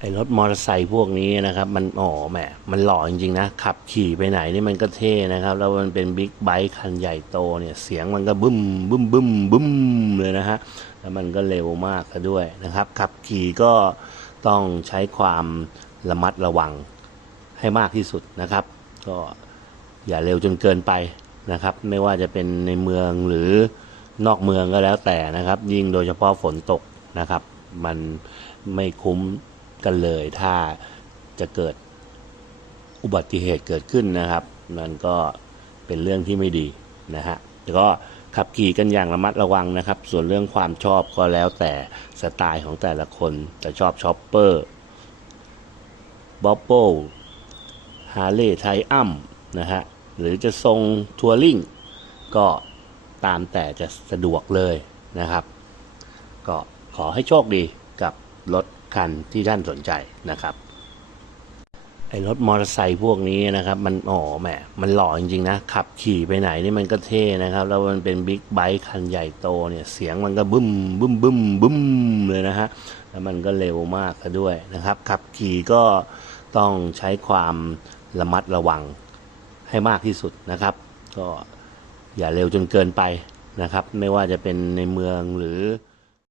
ไอ้รถมอเตอร์ไซค์พวกนี้นะครับ มันอ๋อแหมมันหล่อจริงๆนะ ขับขี่ไปไหนนี่มันก็เท่นะครับ แล้วมันเป็นบิ๊กไบค์คันใหญ่โตเนี่ย เสียงมันก็บึ้มบึ้มบึ้มบึ้มเลยนะฮะ แล้วมันก็เร็วมากซะด้วยนะครับ ขับขี่ก็ต้องใช้ความระมัดระวังให้มากที่สุดนะครับ ก็อย่าเร็วจนเกินไปนะครับ ไม่ว่าจะเป็นในเมืองหรือนอกเมืองก็แล้วแต่นะครับ ยิ่งโดยเฉพาะฝนตกนะครับ มันไม่คุ้ม กันเลย ถ้าจะเกิดอุบัติเหตุเกิดขึ้นนะครับมันก็เป็นเรื่องที่ไม่ดีนะฮะแต่ก็ขับขี่กันอย่างระมัดระวังนะครับ ส่วนเรื่องความชอบก็แล้วแต่สไตล์ของแต่ละคนจะชอบช็อปเปอร์บ๊อบโบฮาร์เลย์ไทอัมนะฮะหรือจะทรงทัวริงก็ตามแต่จะสะดวกเลยนะครับ ก็ขอให้โชคดีกับรถ คันที่ท่านสนใจนะครับไอ้รถมอเตอร์ไซค์พวกนี้นะครับ มันอ๋อแหมมันหล่อจริงๆนะ ขับขี่ไปไหนนี่มันก็เท่นะครับ แล้วมันเป็นบิ๊กไบค์คันใหญ่โตเนี่ย เสียงมันก็บึ้มบึ้มบึ้มบึ้มเลยนะฮะ แล้วมันก็เร็วมากซะด้วยนะครับ ขับขี่ก็ต้องใช้ความระมัดระวังให้มากที่สุดนะครับ ก็อย่าเร็วจนเกินไปนะครับ ไม่ว่าจะเป็นในเมืองหรือ